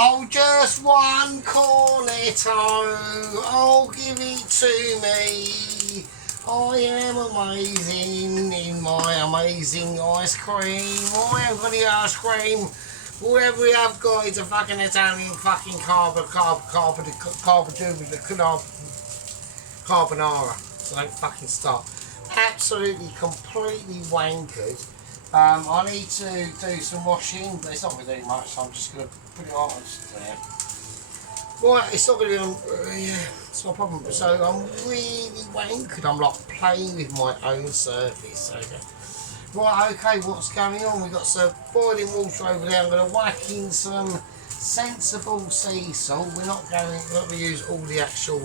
Oh, just one cornetto, oh, give it to me. I am amazing in my amazing ice cream. I am for the ice cream. Whatever we have got is a fucking Italian fucking carbonara. So don't fucking stop. Absolutely, completely wankered. I need to do some washing, but it's not going to do much, so I'm just going to put it on there. Right, it's not going to be on, yeah, it's not a problem. So I'm really wankered. I'm like playing with my own surface. Okay. Right, okay, what's going on? We've got some boiling water over there. I'm going to whack in some sensible sea salt. We're not going to use all the actual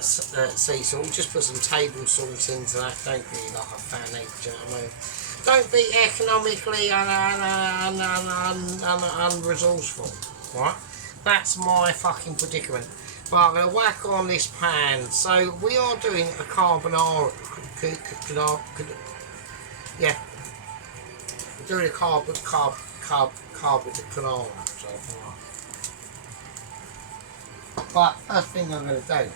sea salt. Just put some table salt into that. Don't be like a fan egg, do you know what I mean? Don't be economically unresourceful, right? That's my fucking predicament. But I'm going to whack on this pan. So we are doing a carbonara. Yeah. We're doing a carbonara. So, but first thing I'm going to do.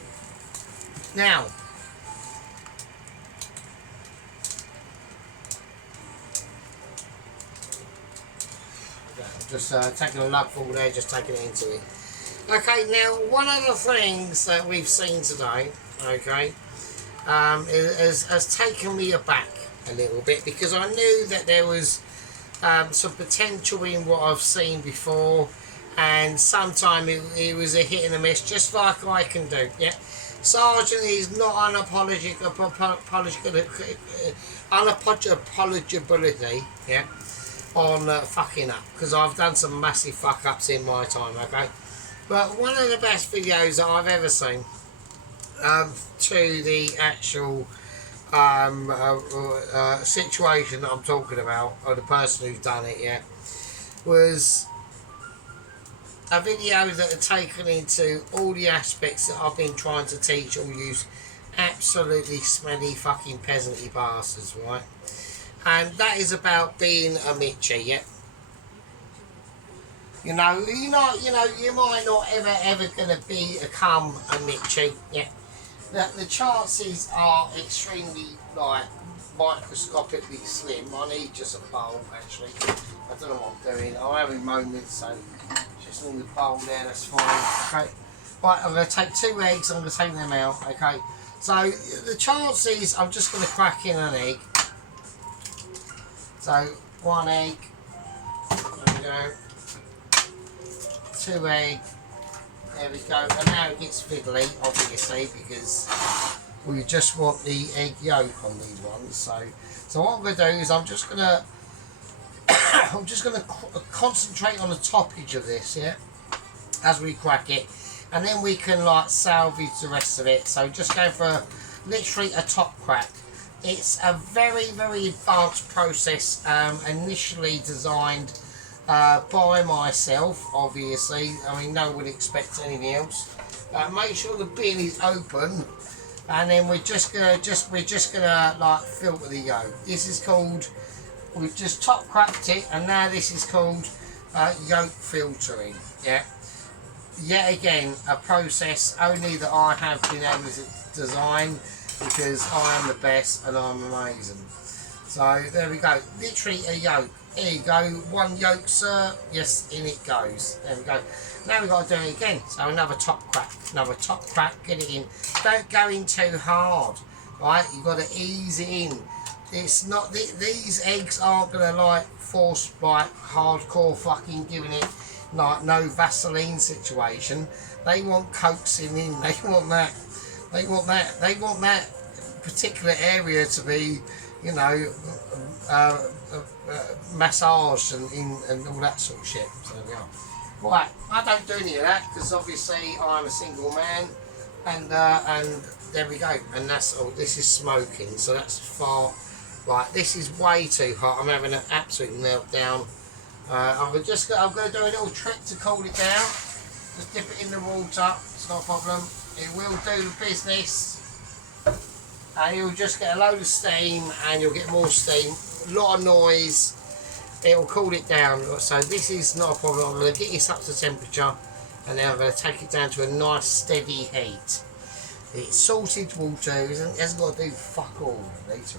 Now, just taking a lugful there, just taking it into it. Okay, now one of the things that we've seen today, okay, has taken me aback a little bit, because I knew that there was some potential in what I've seen before, and sometimes it was a hit and a miss, just like I can do. Yeah, Sergeant is not unapologeability, yeah, on fucking up, because I've done some massive fuck ups in my time. Okay. But one of the best videos that I've ever seen to the actual situation that I'm talking about, or the person who's done it, yeah, was a video that had taken into all the aspects that I've been trying to teach all you absolutely smelly fucking peasanty bastards, right? And that is about being a Mitchie, yeah. You might not ever gonna become a Mitchie, yeah. The chances are extremely like microscopically slim. I need just a bowl actually. I don't know what I'm doing. I'm having moments, so just need the bowl there. That's fine. Okay. Right, I'm gonna take 2 eggs. I'm gonna take them out. Okay. So the chances, I'm just gonna crack in an egg. So 1 egg. There we go. 2 eggs. There we go. And now it gets fiddly, obviously, because we just want the egg yolk on these ones. So what I'm going to do is I'm just going to concentrate on the toppage of this, yeah, as we crack it, and then we can like salvage the rest of it. So just go for literally a top crack. It's a very advanced process, initially designed by myself, obviously. I mean, no one would expect anything else. Make sure the bin is open, and then we're just gonna like filter the yolk. This is called, we've just top cracked it, and now this is called yolk filtering. Yeah. Yet again, a process only that I have been able to design, because I am the best and I'm amazing. So there we go. Literally a yolk. Here you go, 1 yolk, sir. Yes, in it goes. There we go. Now we've got to do it again. So another top crack. Another top crack. Get it in. Don't go in too hard. Right? You've got to ease it in. It's not, these eggs aren't going to like force like hardcore fucking giving it like no Vaseline situation. They want coaxing in. They want that. They want that particular area to be, you know, massaged and all that sort of shit. So there we are. Right, I don't do any of that because obviously I'm a single man, and there we go. And that's all. This is smoking, so that's far. Right, this is way too hot. I'm having an absolute meltdown. I'm going to do a little trick to cool it down. Just dip it in the water. It's not a problem. It will do the business. And you'll just get a load of steam, and you'll get more steam, a lot of noise, it will cool it down. So this is not a problem. I'm going to get this up to temperature, and then I'm going to take it down to a nice steady heat. It's salted water. It hasn't got to do fuck all later.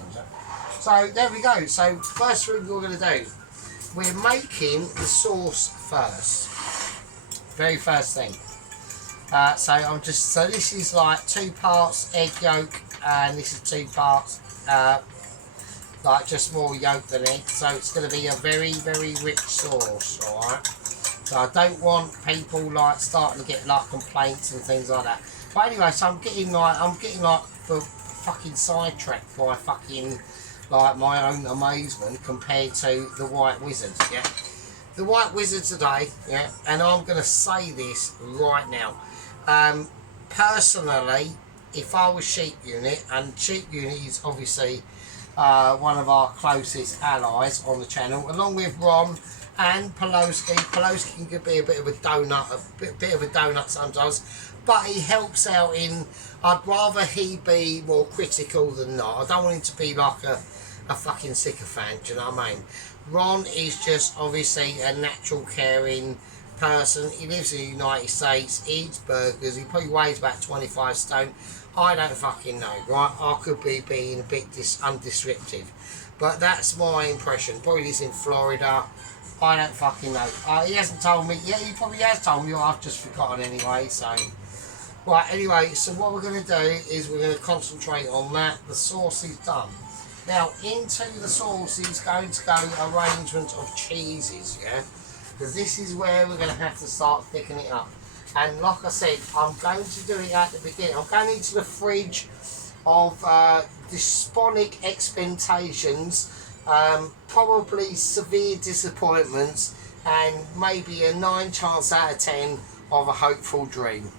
So there we go. So first thing we're going to do, we're making the sauce first. Very first thing. So this is like 2 parts egg yolk, and this is 2 parts like just more yolk than egg. So it's going to be a very, very rich sauce. All right. So I don't want people like starting to get like complaints and things like that. But anyway, so I'm getting like for fucking sidetracked by fucking like my own amazement compared to the White Wizard. Yeah. The White Wizard today, yeah, and I'm going to say this right now. Personally, if I was Sheep Unit, and Sheep Unit is obviously one of our closest allies on the channel, along with Ron and Pelosi. Pelosi can be a bit of a donut, sometimes, but he helps out in. I'd rather he be more critical than not. I don't want him to be like a fucking sycophant. Do you know what I mean? Ron is just obviously a natural caring person. He lives in the United States, eats burgers, he probably weighs about 25 stone. I don't fucking know, right? I could be being a bit undescriptive, but that's my impression. Probably lives in Florida. I don't fucking know. He hasn't told me. Yeah, he probably has told me, but I've just forgotten anyway. So, right, anyway, so what we're going to do is we're going to concentrate on that. The sauce is done. Now, into the sauce is going to go arrangement of cheeses, yeah? Because this is where we're going to have to start thickening it up. And like I said, I'm going to do it at the beginning. I'm going into the fridge of desponic expectations, probably severe disappointments, and maybe a 9 chance out of 10 of a hopeful dream.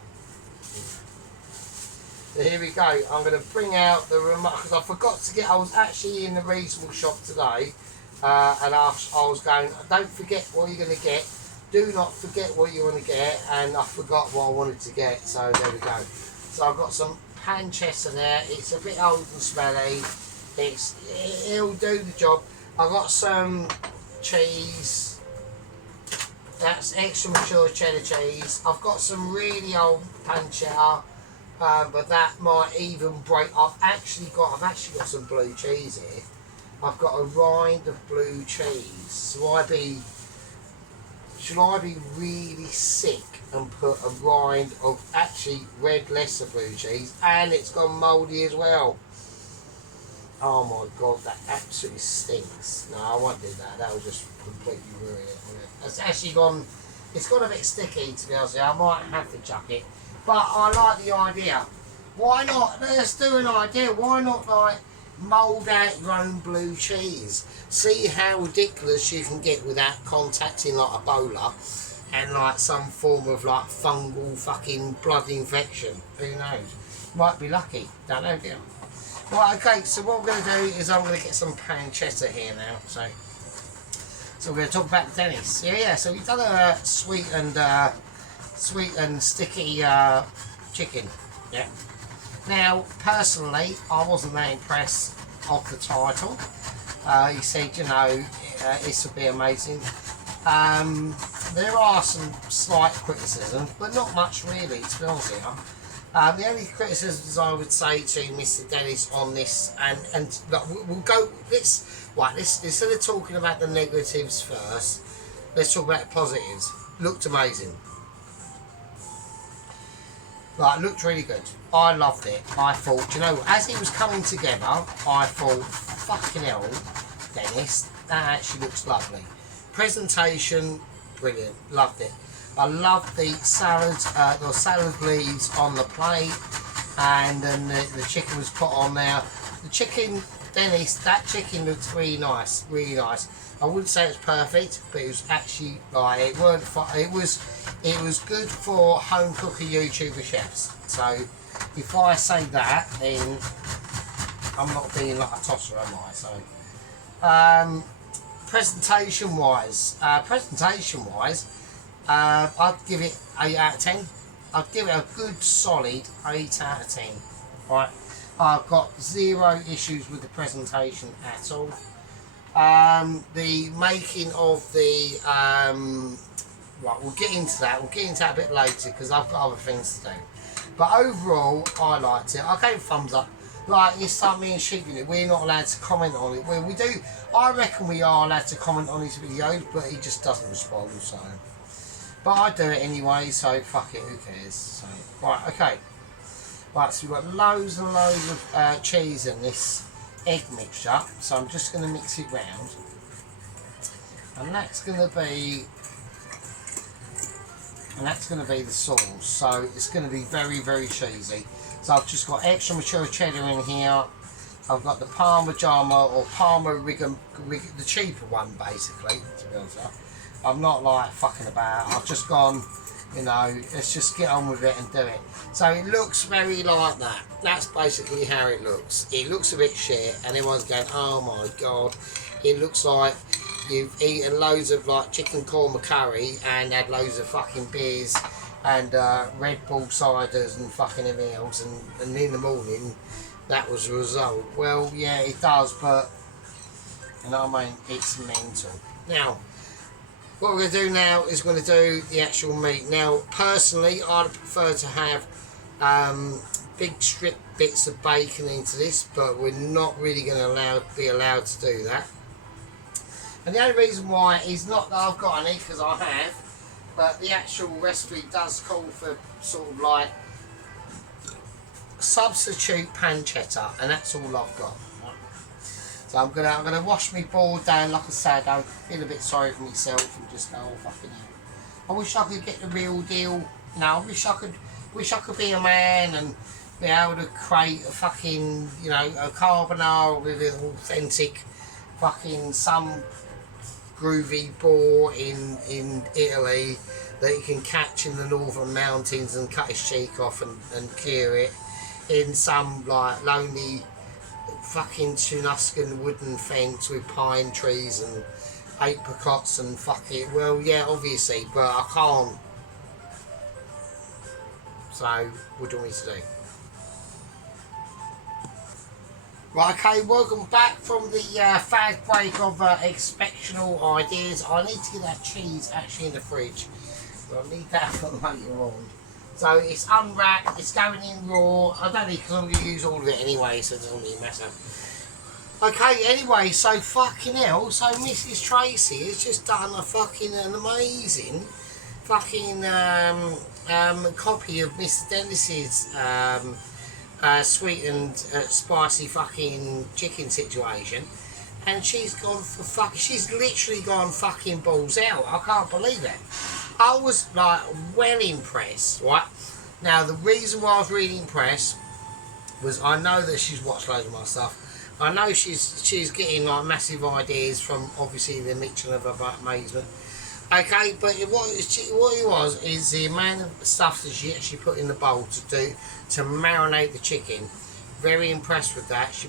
So here we go. I'm going to bring out the remote, because I forgot to get, I was actually in the reasonable shop today, and I was going, don't forget what you're going to get. Do not forget what you want to get, and I forgot what I wanted to get, so there we go. So I've got some pancetta there. It's a bit old and smelly. It'll do the job. I've got some cheese. That's extra mature cheddar cheese. I've got some really old pancetta. But that might even break. I've actually got some blue cheese here. I've got a rind of blue cheese. So should I be really sick and put a rind of actually red lesser blue cheese, and it's gone mouldy as well? Oh my god, that absolutely stinks. No, I won't do that. That will just completely ruin it. It's actually gone. It's got a bit sticky, to be honest with you. I might have to chuck it. But I like the idea. Why not? Let's do an idea. Why not like mould out your own blue cheese? See how ridiculous you can get without contacting like Ebola and like some form of like fungal fucking blood infection. Who knows? Might be lucky. Don't know, do you? Right, okay, so what we're going to do is I'm going to get some pancetta here now. So we're going to talk about Dennis. Yeah, so we've done a sweet and sticky chicken. Yeah. Now, personally, I wasn't that impressed of the title. He said, you know, this would be amazing. There are some slight criticisms, but not much really, to be honest with you. The only criticisms I would say to Mr. Dennis on this, and we'll go. Let's instead of talking about the negatives first, let's talk about the positives. Looked amazing. Right, looked really good. I loved it. I thought, you know, as it was coming together, I thought, fucking hell, Dennis, that actually looks lovely. Presentation, brilliant. Loved it. I loved the salad leaves on the plate, and then the chicken was put on there. The chicken, Dennis, that chicken looked really nice, really nice. I wouldn't say it's perfect, but it was actually like it was good for home cooker YouTuber chefs. So if I say that, then I'm not being like a tosser, am I? So presentation wise, I'd give it 8 out of 10. I'd give it a good solid 8 out of 10. Right, I've got 0 issues with the presentation at all. the making of the right, we'll get into that. We'll get into that a bit later because I've got other things to do. But overall, I liked it. I gave thumbs up. Like, it's like me and Sheep Unit, we're not allowed to comment on it. Well, we do. I reckon we are allowed to comment on his videos, but he just doesn't respond. So, but I do it anyway. So fuck it. Who cares? So, right, okay. Right, so we've got loads and loads of cheese in this egg mixture. So I'm just going to mix it round, and that's going to be. And that's going to be the sauce, so it's going to be very, very cheesy. So I've just got extra mature cheddar in here. I've got the Parmigiano or Parma Rigum, the cheaper one basically, to be honest. I'm not like fucking about. I've just gone, you know, let's just get on with it and do it. So it looks very like that. That's basically how it looks. It looks a bit shit and everyone's going, oh my god. It looks like you've eaten loads of like chicken korma curry and had loads of fucking beers and Red Bull ciders and fucking everything else, and in the morning that was the result. Well, yeah, it does, but you know what I mean, it's mental. Now, what we're going to do now is we're going to do the actual meat. Now, personally, I'd prefer to have big strip bits of bacon into this, but we're not really going to be allowed to do that. And the only reason why is not that I've got any, because I have, but the actual recipe does call for sort of like substitute pancetta, and that's all I've got. So I'm gonna wash my board down like I said. I feel a bit sorry for myself and just go, oh fucking hell. I wish I could get the real deal. You know, I wish I could be a man and be able to create a fucking, you know, a carbonara with an authentic fucking some groovy boar in Italy that you can catch in the northern mountains and cut his cheek off and cure it in some like lonely fucking Tunuscan wooden fence with pine trees and apricots and fuck it. Well, yeah, obviously, but I can't. So, what do you want me to do? Right, okay, welcome back from the fad break of exceptional ideas. I need to get that cheese actually in the fridge. So I need that for later on. So it's unwrapped, it's going in raw. I don't need, because I'm going to use all of it anyway, so it doesn't really matter. Okay, anyway, so fucking hell, so Mrs. Tracy has just done an amazing fucking copy of Mr. Dennis's sweet and spicy fucking chicken situation, and she's gone for she's literally gone fucking balls out. I can't believe it. I was like well impressed, right? Now the reason why I was really impressed was I know that she's watched loads of my stuff. I know she's getting like massive ideas from obviously the mixture of her amazement. Okay, but what it was is the amount of stuff that she actually put in the bowl to marinate the chicken. Very impressed with that. She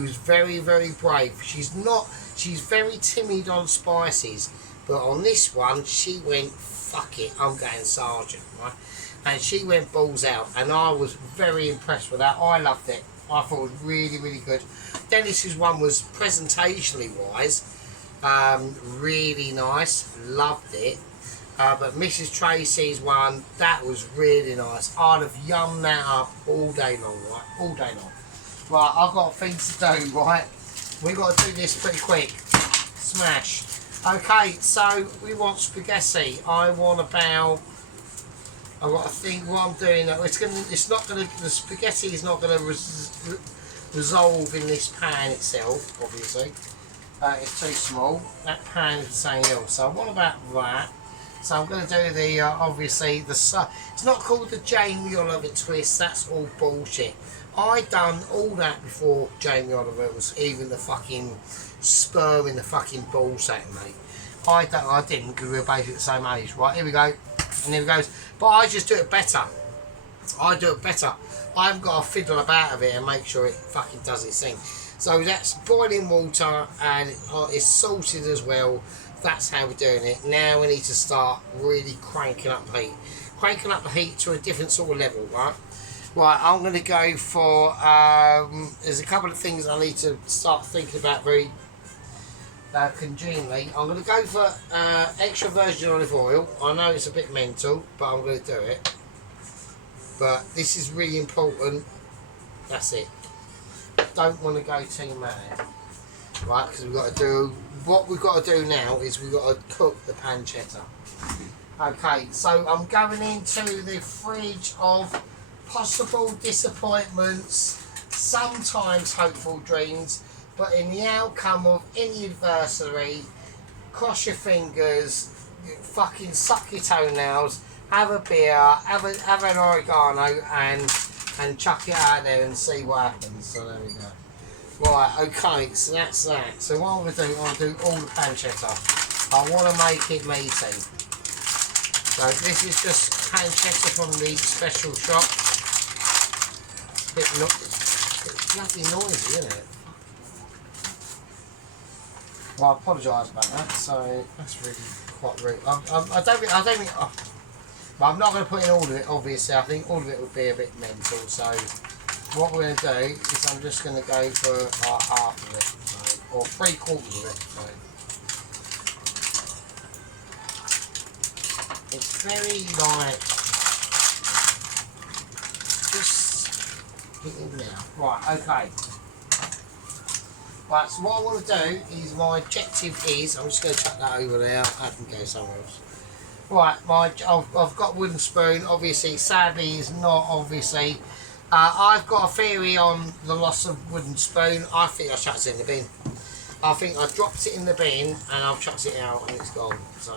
was very, very brave. She's very timid on spices, but on this one she went, fuck it, I'm going sergeant, right? And she went balls out, and I was very impressed with that. I loved it. I thought it was really, really good. Dennis's one was presentationally wise. Really nice, loved it. But Mrs. Tracy's one, that was really nice. I'd have yummed that up all day long, right? All day long. Right, I've got things to do, right? We've got to do this pretty quick. Smash. Okay, so we want spaghetti. I've got to think what I'm doing. The spaghetti is not gonna resolve in this pan itself, obviously. It's too small. That pan is something else. So what about that? So I'm going to do the obviously it's not called the Jamie Oliver twist. That's all bullshit. I done all that before Jamie Oliver was even the fucking spur in the fucking ball sack, mate. I didn't, because we were basically the same age. Right, here we go, and here it goes. But I just do it better. I do it better. I haven't got to fiddle about with it and make sure it fucking does its thing. So that's boiling water and it's salted as well. That's how we're doing it. Now we need to start really cranking up the heat. Cranking up the heat to a different sort of level, right? Right, I'm going to go for, there's a couple of things I need to start thinking about very congenially. I'm going to go for extra virgin olive oil. I know it's a bit mental, but I'm going to do it. But this is really important. That's it. Don't want to go too mad, right? Because we've got to do what we've got to do now is we've got to cook the pancetta. Okay, so I'm going into the fridge of possible disappointments, sometimes hopeful dreams, but in the outcome of any adversity, cross your fingers, fucking suck your toenails, have a beer, have an oregano, and chuck it out there and see what happens. So there we go. Right, okay, so that's that. So what I'm going to do, I'm going to do all the pancetta. I want to make it meaty. So this is just pancetta from the special shop. It's a bit bloody noisy, isn't it? Well, I apologise about that. So that's really quite rude. I don't think. But I'm not going to put in all of it. Obviously, I think all of it would be a bit mental. So what we're going to do is I'm just going to go for like half of it, so, or 3/4 of it. So. It's very like just hitting now. Right, okay. Right, so what I want to do is my objective is I'm just going to chuck that over there. I can go somewhere else. Right, I've got a wooden spoon. Obviously, sadly, is not obviously. I've got a theory on the loss of wooden spoon. I think I chucked it in the bin. I think I dropped it in the bin and I've chucked it out and it's gone. So.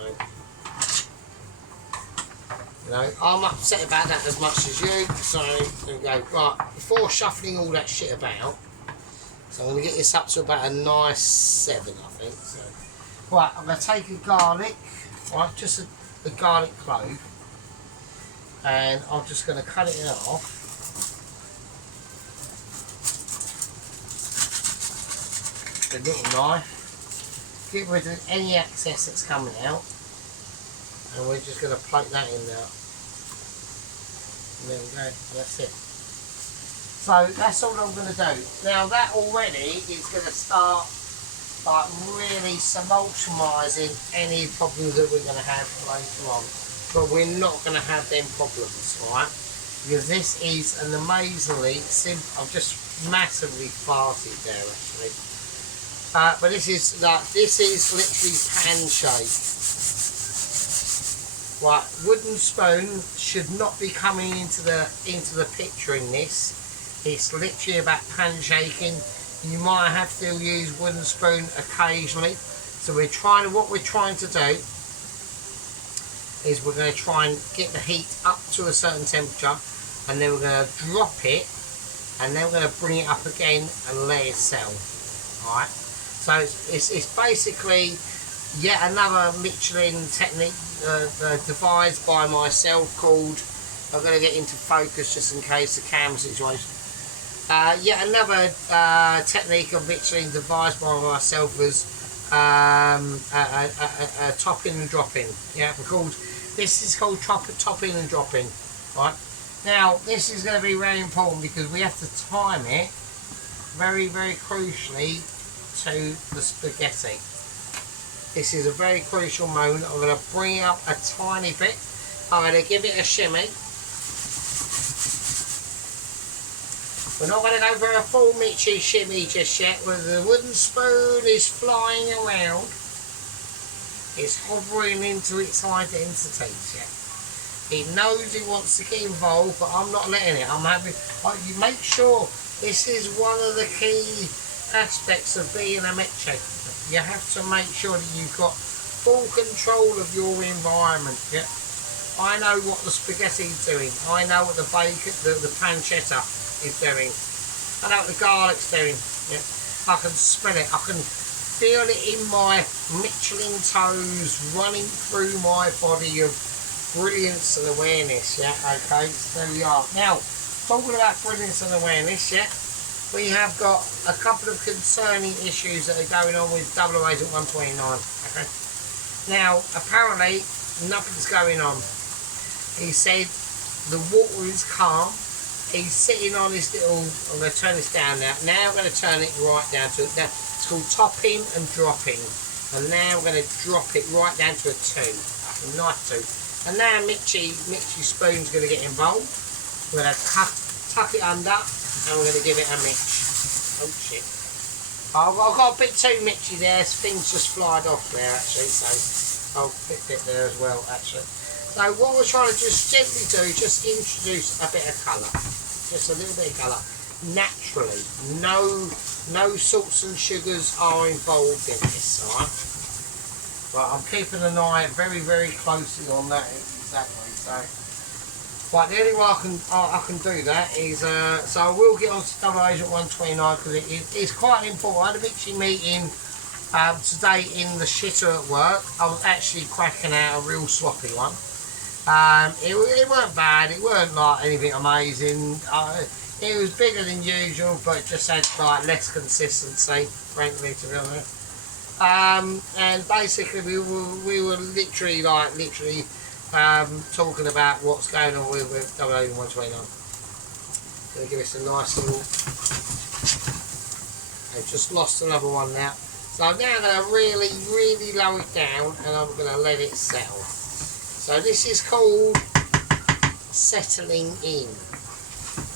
You know, I'm upset about that as much as you, so there we go. Right, before shuffling all that shit about, so I'm going to get this up to about a nice 7, I think. So, right, I'm going to take a garlic, right, just a garlic clove, and I'm just going to cut it in half. A little knife, get rid of any excess that's coming out. And we're just going to plug that in now. And there we go, that's it. So that's all I'm going to do. Now that already is going to start like really suboptimizing any problems that we're going to have later on. But we're not going to have them problems, right? Because this is an amazingly simple, I've just massively farted there actually. But this is literally pan shaped. Right, wooden spoon should not be coming into the picture in this. It's literally about pan shaking. You might have to use wooden spoon occasionally. So what we're trying to do is we're going to try and get the heat up to a certain temperature, and then we're going to drop it, and then we're going to bring it up again and let it settle. Alright, so it's basically yet another Michelin technique devised by myself called, I'm going to get into focus just in case the camera situation. Yet another technique of Michelin devised by myself was topping and dropping. Yeah, this is called topping and dropping. Right, now this is going to be very important because we have to time it very, very crucially to the spaghetti. This is a very crucial moment. I'm going to bring it up a tiny bit. I'm going to give it a shimmy. We're not going to go for a full Michi shimmy just yet. Where the wooden spoon is flying around. It's hovering into its identity. Yeah. It knows it wants to get involved, but I'm not letting it. I'm having. You make sure this is one of the key aspects of being a Michi. You have to make sure that you've got full control of your environment. Yeah, I know what the spaghetti is doing. I know what the bacon, the pancetta is doing. I know what the garlic's doing. Yeah, I can smell it. I can feel it in my Michelin toes, running through my body of brilliance and awareness. Yeah, okay. So there we are. Now, talking about brilliance and awareness. Yeah. We have got a couple of concerning issues that are going on with double A's at 129. Okay. Now, apparently, nothing's going on. He said the water is calm, he's sitting on his little, I'm going to turn this down now. Now I'm going to turn it right down to, now it's called topping and dropping. And now I'm going to drop it right down to a 2, a nice 2. And now Mitchy's spoon's going to get involved. We're going to tuck it under and we're going to give it a mix. Oh shit. I've got a bit too Mitchy there, things just flied off there actually, so I'll fit it there as well actually. So what we're trying to just gently do, just introduce a bit of colour, just a little bit of colour, naturally. No salts and sugars are involved in this, alright? But I'm keeping an eye very, very closely on that exactly. So, but the only way I can do that is, so I will get on to Double Agent 129 because it's quite important. I had a Mitchy meeting today in the shitter at work. I was actually cracking out a real sloppy one. It weren't bad, it weren't like anything amazing, it was bigger than usual but just had like less consistency, frankly, to be honest. And basically we were literally talking about what's going on with 129. Gonna give us a nice little, I've just lost another one now, so I'm now going to really lower it down and I'm going to let it settle. So this is called settling in.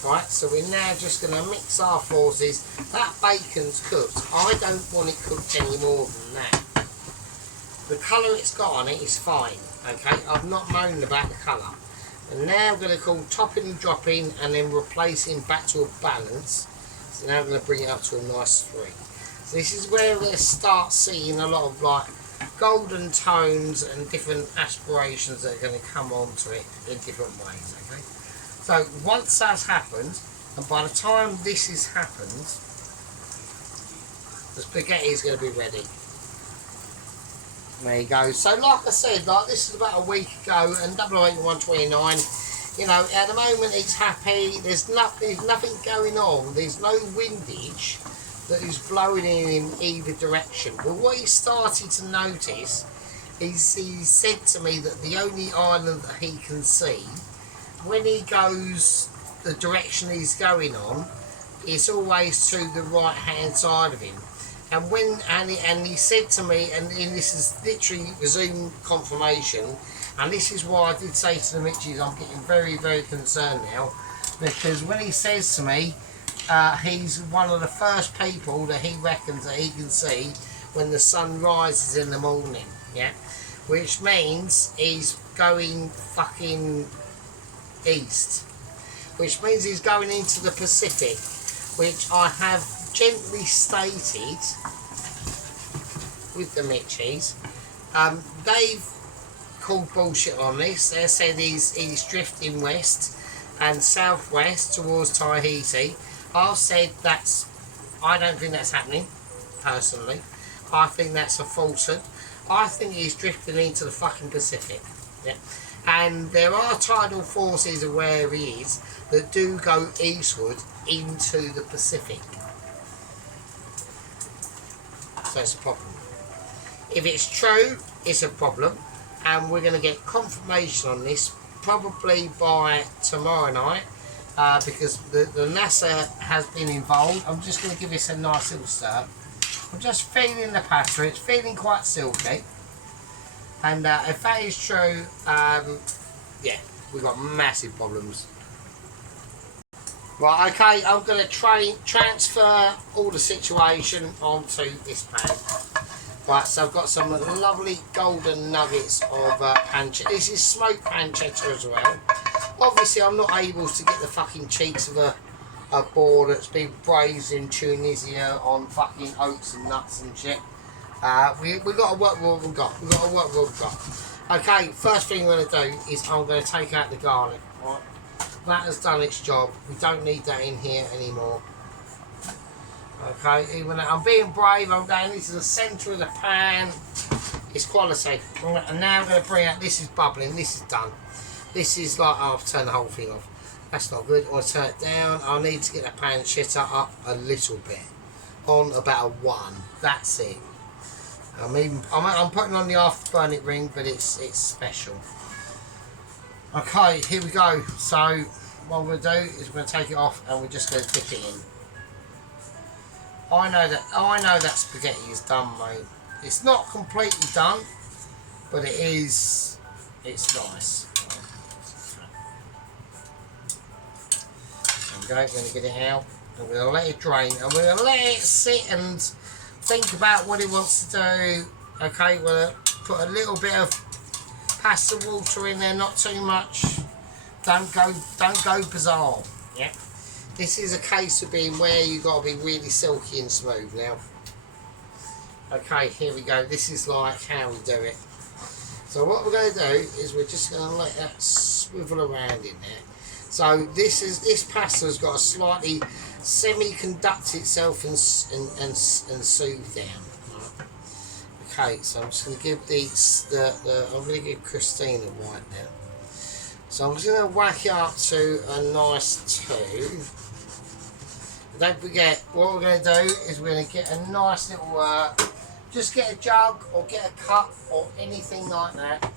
Right, so we're now just going to mix our forces. That bacon's cooked. I don't want it cooked any more than that. The colour it's got on it is fine. Okay, I've not moaned about the colour. And now I'm going to call topping and dropping and then replacing back to a balance. So now I'm going to bring it up to a nice 3. So this is where we're going to start seeing a lot of like golden tones and different aspirations that are going to come onto it in different ways. Okay, so once that's happened, and by the time this has happened, the spaghetti is going to be ready. There you go. So like I said, like this is about a week ago, and 129, you know, at the moment it's happy. There's nothing going on. There's no windage that is blowing in either direction. But what he started to notice is he said to me that the only island that he can see, when he goes the direction he's going on, it's always to the right hand side of him. And when and he said to me, and this is literally Zoom confirmation, and this is why I did say to the Mitchies, I'm getting very, very concerned now, because when he says to me, he's one of the first people that he reckons that he can see when the sun rises in the morning, yeah? Which means he's going fucking east. Which means he's going into the Pacific, which I have gently stated with the Mitchies. They've called bullshit on this. They said he's drifting west and southwest towards Tahiti. I've said I don't think that's happening, personally. I think that's a falsehood. I think he's drifting into the fucking Pacific. Yeah. And there are tidal forces of where he is that do go eastward into the Pacific. So it's a problem. If it's true, it's a problem. And we're going to get confirmation on this probably by tomorrow night. Because the NASA has been involved. I'm just going to give this a nice little stir. I'm just feeling the patter. It's feeling quite silky. And if that is true, yeah, we've got massive problems. Right, okay, I'm going to transfer all the situation onto this pan. Right, so I've got some lovely golden nuggets of pancetta. This is smoked pancetta as well. Obviously, I'm not able to get the fucking cheeks of a boar that's been braised in Tunisia on fucking oats and nuts and shit. We've got to work with what we've got. We've got to work with what we've got. Okay, first thing we're going to do is I'm going to take out the garlic. Right? That has done its job. We don't need that in here anymore. Okay, even though I'm being brave, I'm going into the centre of the pan. It's quality. And now I'm going to bring out, this is bubbling, this is done. This is like, oh, I've turned the whole thing off. That's not good. I'll turn it down. I need to get the pancetta up a little bit. On about a 1. That's it. I'm putting on the afterburn it ring, but it's special. Okay, here we go. So what we're going to do is we're going to take it off and we're just going to dip it in. I know that spaghetti is done, mate. It's not completely done, but it's nice. There we go, going to get it out. I'm going to let it drain. I'm going to let it sit and think about what it wants to do. Okay, we'll put a little bit of pasta water in there, not too much. Don't go bizarre. Yeah. This is a case of being where you got to be really silky and smooth now. Okay, here we go. This is like how we do it. So what we're going to do is we're just going to let that swivel around in there. So this pasta has got to slightly semi-conduct itself and soothe down. Okay, so I'm just going to give I'm going to give Christina white now. So I'm just going to whack it up to a nice 2. Don't forget, what we're going to do is we're going to get a nice little, just get a jug or get a cup or anything like that.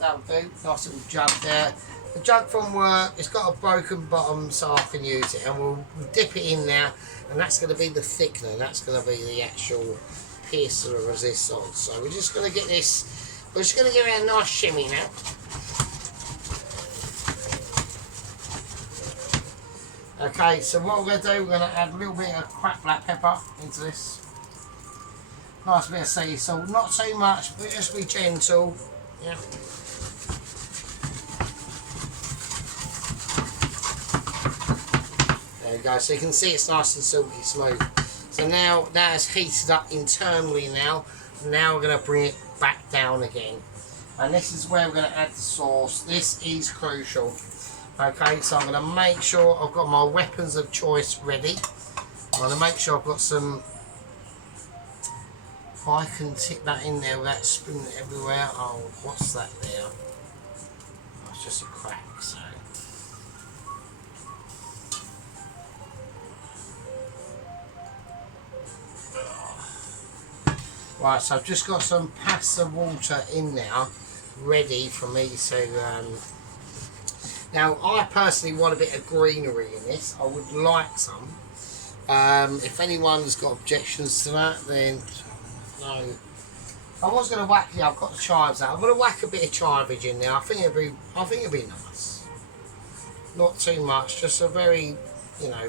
That'll do. Nice little jug there. The jug from work, it's got a broken bottom so I can use it, and we'll dip it in now, and that's going to be the thickener. That's going to be the actual piercer of resistance. So we're just going to get this, we're just going to give it a nice shimmy now. Okay, so what we're going to do, we're going to add a little bit of cracked black pepper into this. Nice bit of sea salt, not too much, but just be gentle. Yeah. There we go, so you can see it's nice and silky smooth. So now that has heated up internally now we're going to bring it back down again. And this is where we're going to add the sauce. This is crucial. Okay, so I'm going to make sure I've got my weapons of choice ready. I'm going to make sure I've got some, if I can tip that in there without spilling it everywhere. Oh, what's that there? Oh, it's just a crack, so. Right, so I've just got some pasta water in now, ready for me to, now I personally want a bit of greenery in this. I would like some. If anyone's got objections to that, then no. I was going to whack, yeah, I've got the chives out. I'm going to whack a bit of chivage in there. I think it'd be nice. Not too much, just a very,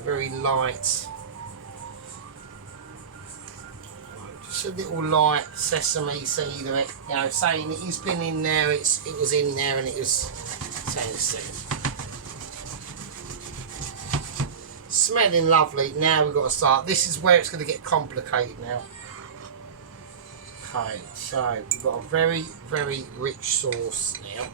very light. Just a little light sesame seed of it, saying it's been in there, it was in there and it was saying seed. Smelling lovely. Now we've got to start. This is where it's going to get complicated now. Okay, so we've got a very, very rich sauce now.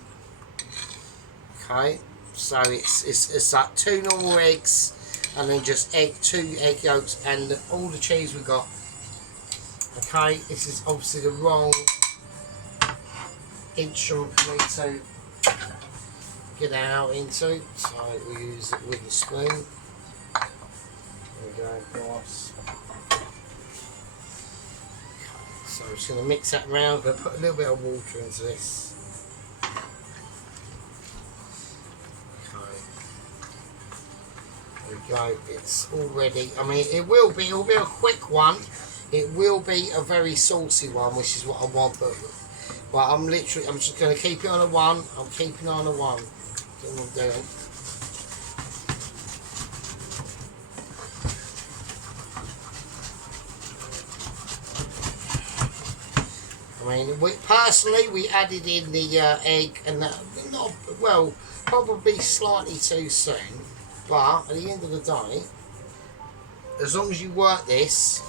Okay, so it's like 2 normal eggs and then just 2 egg yolks and all the cheese we've got. Okay, this is obviously the wrong instrument for me to get out into, so we use it with a spoon. There we go, nice. Okay, so I'm just going to mix that around. I'm going to put a little bit of water into this. Okay, there we go. It's all ready. I mean, it will be a quick one. It will be a very saucy one, which is what I want, but I'm just going to keep it on a 1. I'm keeping it on a 1. That's what I'm doing. I mean, personally, we added in the egg, and that, probably slightly too soon, but at the end of the day, as long as you work this,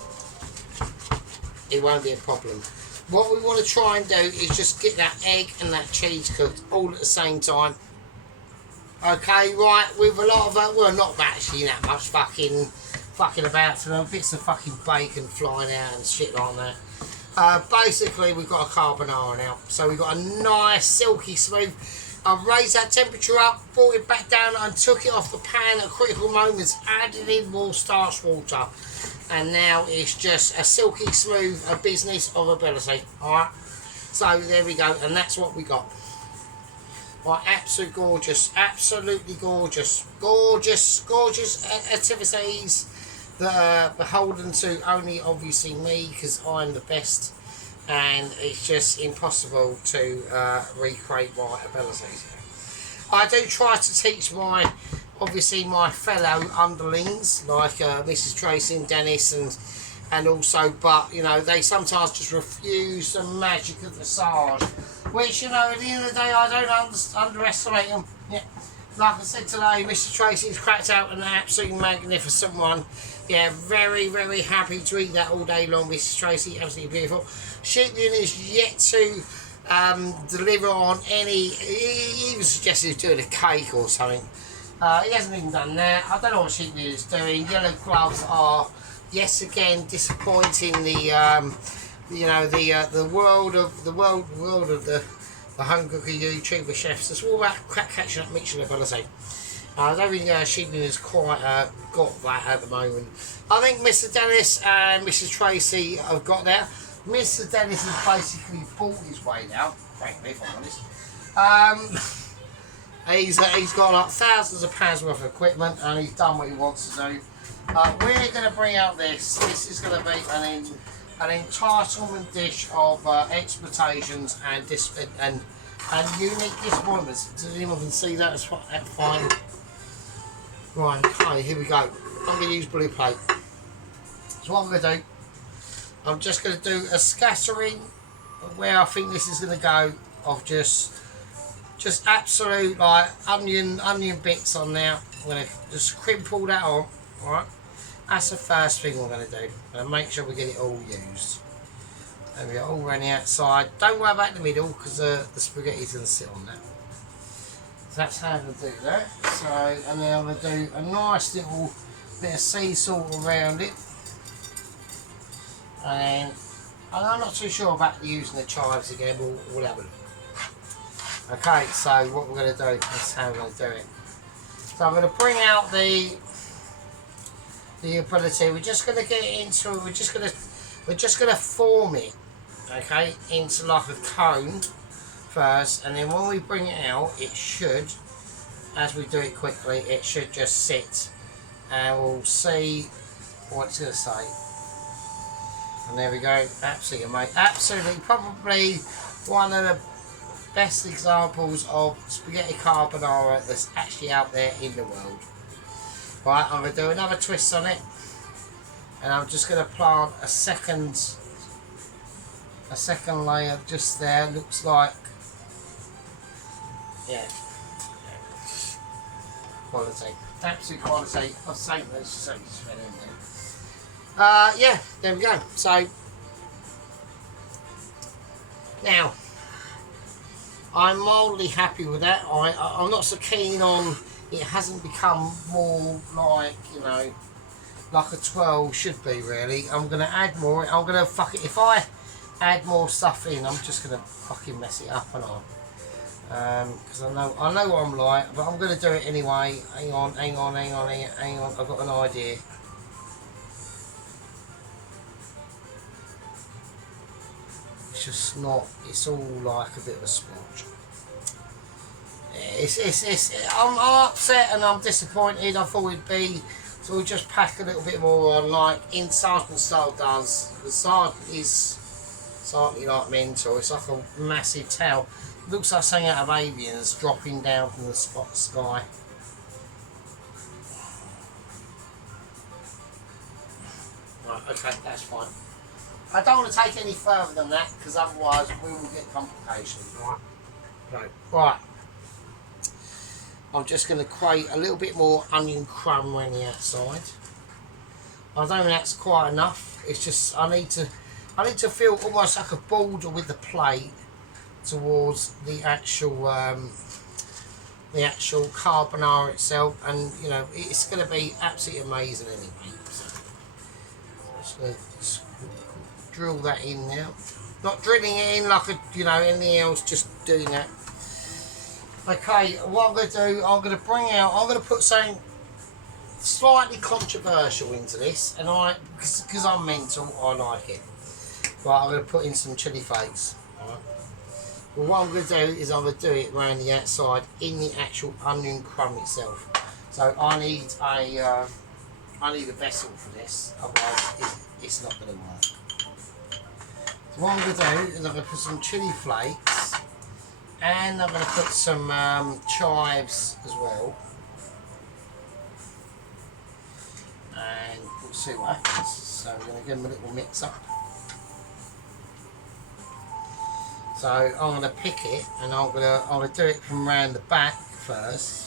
it won't be a problem. What we want to try and do is just get that egg and that cheese cooked all at the same time. Okay, right, with a lot of that, well, not actually that much fucking about, so bits of fucking bacon flying out and shit like that. Basically, we've got a carbonara now. So we've got a nice, silky smooth. I raised that temperature up, brought it back down and took it off the pan at critical moments, added in more starch water. And now it's just a silky smooth business of ability. Alright, so there we go, and that's what we got. Right, absolutely gorgeous, absolutely gorgeous, gorgeous, gorgeous activities that are beholden to only obviously me because I'm the best, and it's just impossible to recreate my abilities. I do try to teach obviously my fellow underlings like Mrs. Tracy and Dennis and also, but you know, they sometimes just refuse the magic of the Sarge, which, you know, at the end of the day, I don't underestimate them. Yeah. Like I said today, Mr. Tracy's cracked out an absolutely magnificent one. Yeah, very, very happy to eat that all day long, Mrs. Tracy. Absolutely beautiful. Sheepman is yet to deliver on any. He even suggested doing a cake or something. He hasn't even done that. I don't know what Sheepman is doing. Yellow gloves are, yes, again, disappointing. You know, the world of the home cooking YouTuber chefs. It's all about catching up mixing ability. I don't think Sheepman has quite got that at the moment. I think Mr. Dennis and Mrs. Tracy have got there. Mr. Dennis has basically bought his way now, frankly, if I'm honest. He's got like thousands of pounds worth of equipment, and he's done what he wants to do. We're going to bring out this. This is going to be an entitlement dish of expectations and unique disappointments. Does anyone can see that? That's fine. Right, okay, here we go. I'm going to use blue plate. So what I'm going to do, I'm just going to do a scattering of where I think this is going to go of just absolute like onion bits on there. I'm going to just crimple that on. Alright, that's the first thing we're going to do. I'm going to make sure we get it all used. There we go, all around the outside. Don't worry about the middle because the spaghetti's going to sit on that. So that's how I'm going to do that. So, and then I'm going to do a nice little bit of sea salt around it. And I'm not too sure about using the chives again, but we'll have a look. Okay, so what we're going to do, that's how we're going to do it. So I'm going to bring out the ability. We're just going to get it into. We're just going to form it, okay, into like a cone first, and then when we bring it out, it should, as we do it quickly, it should just sit, and we'll see what it's going to say. And there we go. Absolutely, mate. Absolutely, probably one of the best examples of spaghetti carbonara that's actually out there in the world. Right, I'm going to do another twist on it, and I'm just going to plant a second layer just there. Looks like, yeah, quality, absolute quality. I'll say let's just in there. Yeah, there we go. So now I'm mildly happy with that. I'm not so keen on. It hasn't become more like, you know, like a 12 should be really. I'm going to add more. I'm going to fuck it. If I add more stuff in, I'm just going to fucking mess it up, and because I know what I'm like, but I'm going to do it anyway. Hang on. I've got an idea. It's just not. It's all like a bit of a splotch. I'm upset and I'm disappointed. I thought it'd be, so we'll just pack a little bit more on, like in Sergeant style does. The Sergeant is slightly like mental. It's like a massive tail. It looks like something out of Aliens dropping down from the sky. Right, okay, that's fine. I don't want to take any further than that because otherwise we will get complications. Right. I'm just going to create a little bit more onion crumb around the outside. I don't think that's quite enough. It's just I need to feel almost like a border with the plate towards the actual carbonara itself, and you know it's going to be absolutely amazing anyway. So just drill that in now. Not drilling it in like anything else, just doing that. Okay, what I'm going to do, I'm going to put something slightly controversial into this, and because I'm mental, I like it. Right, I'm going to put in some chili flakes. Right. But what I'm going to do is I'm going to do it around the outside in the actual onion crumb itself. So I need a vessel for this, otherwise it's not going to work. So what I'm going to do is I'm going to put some chilli flakes, and I'm going to put some chives as well. And we'll see what happens. So we're going to give them a little mix up. So I'm going to pick it, and I'm going to do it from around the back first.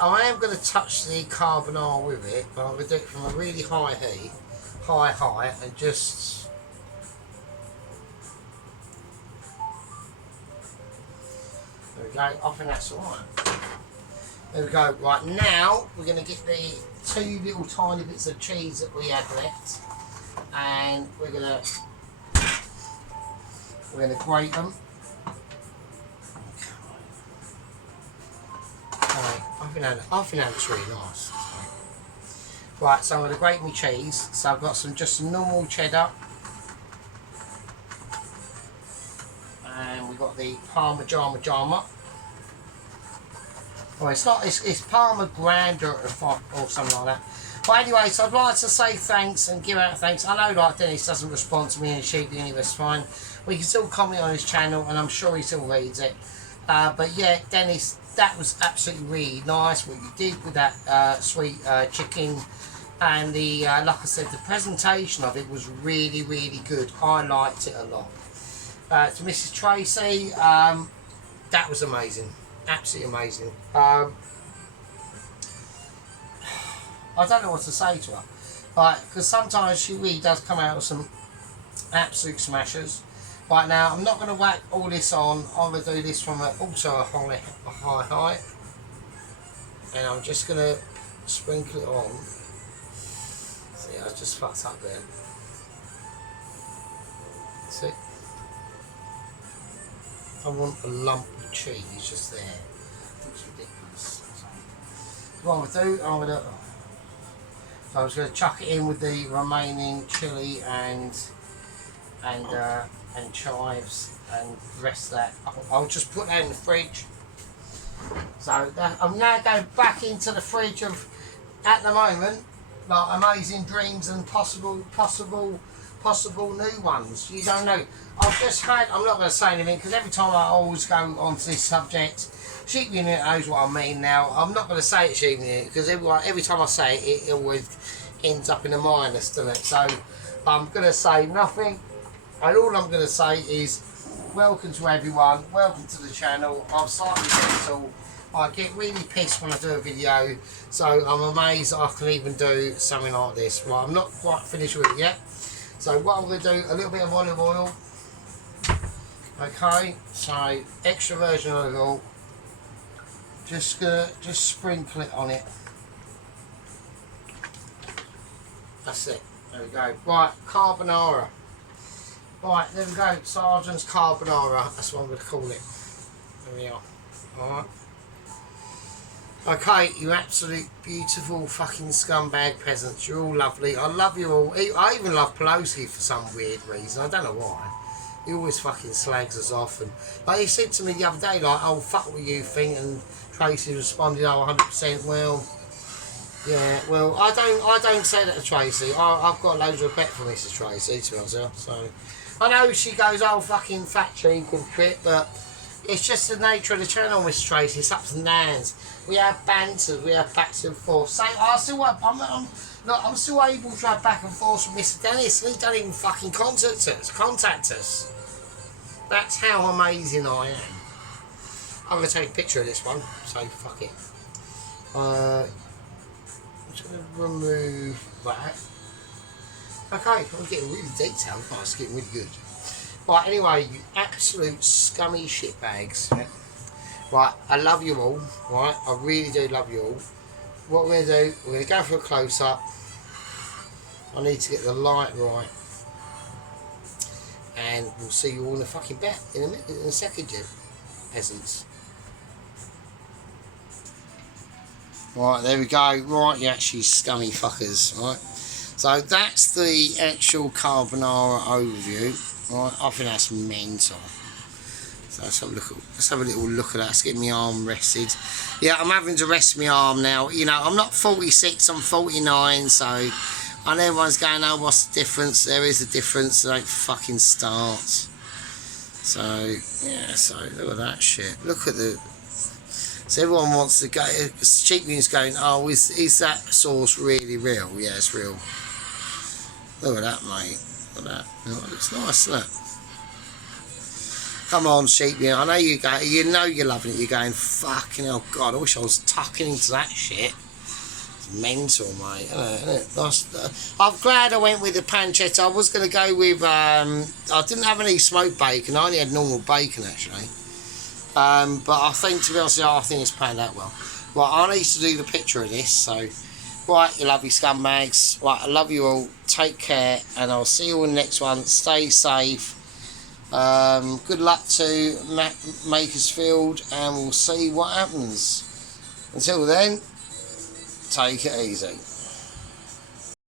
I am gonna touch the carbonara with it, but I'm gonna do it from a really high heat, high, and just there we go. I think that's alright. There we go. Right now, we're gonna get the 2 little tiny bits of cheese that we had left, and we're gonna grate them. I think that's really nice. Right, so I'm going to grate my cheese. So I've got just some normal cheddar, and we've got the Parmigiano Reggiano. Well, it's not. It's Parma Granda or something like that. But anyway, so I'd like to say thanks and give out thanks. I know, like, Dennis doesn't respond to me in Sheepy anyway. That's fine. We can still comment on his channel, and I'm sure he still reads it. But yeah, Dennis, that was absolutely really nice what you did with that sweet chicken, and the like I said, the presentation of it was really, really good. I liked it a lot. To Mrs. Tracy, that was amazing, absolutely amazing. I don't know what to say to her, because sometimes she really does come out with some absolute smashers. Right now, I'm not going to whack all this on. I'm going to do this from also a high height, and I'm just going to sprinkle it on. See, I just fucked up there. See, I want a lump of cheese just there. It's ridiculous. So what I'm going to do, I'm just going to chuck it in with the remaining chilli and chives and the rest of that. I'll just put that in the fridge. So I'm now going back into the fridge of, at the moment, like amazing dreams and possible new ones. You don't know. I've just had, I'm not going to say anything because every time I always go onto this subject, Sheep Unit knows what I mean now. I'm not going to say it Sheep Unit because every time I say it, it always ends up in a minus, doesn't it? So I'm going to say nothing. And all I'm going to say is, welcome to everyone, welcome to the channel. I'm slightly mental. I get really pissed when I do a video, so I'm amazed that I can even do something like this. Right, I'm not quite finished with it yet. So what I'm going to do, a little bit of olive oil. Okay, so extra virgin olive oil. Just sprinkle it on it. That's it. There we go. Right, carbonara. Right, there we go, Sergeant's Carbonara, that's what I'm going to call it. There we are. Alright. Okay, you absolute beautiful fucking scumbag peasants, you're all lovely. I love you all. I even love Pelosi for some weird reason, I don't know why. He always fucking slags us off, and like he said to me the other day, like, oh, fuck what you think, and Tracy responded, oh, 100%, well, yeah, well, I don't say that to Tracy. I've got loads of respect for Mrs. Tracy, to be honest with you, so... I know she goes, oh, fucking fat cheek and shit, but it's just the nature of the channel, Mr. Tracy. It's ups and downs. We have banters, we have backs and forth. So I'm still able to have back and forth with Mr. Dennis, and he don't even fucking contact us. That's how amazing I am. I'm going to take a picture of this one, so fuck it. I'm just going to remove that. Okay, I'm getting really detailed, but it's getting really good. Right, anyway, you absolute scummy shitbags. Right, I love you all, right? I really do love you all. What we're going to do, we're going to go for a close-up. I need to get the light right. And we'll see you all in the fucking bed in a minute, in a second, Jim. Peasants. Right, there we go. Right, you actually scummy fuckers, right? So that's the actual carbonara overview. Right, I think that's mental. So let's have a little look at that. Let's get my arm rested. Yeah, I'm having to rest my arm now. You know, I'm not 46, I'm 49, so I know everyone's going, oh, what's the difference? There is a difference. Don't fucking start. So, yeah, so look at that shit. Look at the... So everyone wants to go... Cheap news going, oh, is that sauce really real? Yeah, it's real. Look at that, mate. Look at that. Oh, it looks nice, doesn't it? Come on, sheep. I know you go. You know you're loving it. You're going, fucking hell, God. I wish I was tucking into that shit. It's mental, mate. Isn't it? I'm glad I went with the pancetta. I was going to go with. I didn't have any smoked bacon. I only had normal bacon actually. But I think, to be honest, I think it's panned out well. Right, I need to do the picture of this. So, right, you lovely scumbags. Right, I love you all. Take care, and I'll see you all in the next one. Stay safe. Good luck to Makersfield, and we'll see what happens. Until then, take it easy.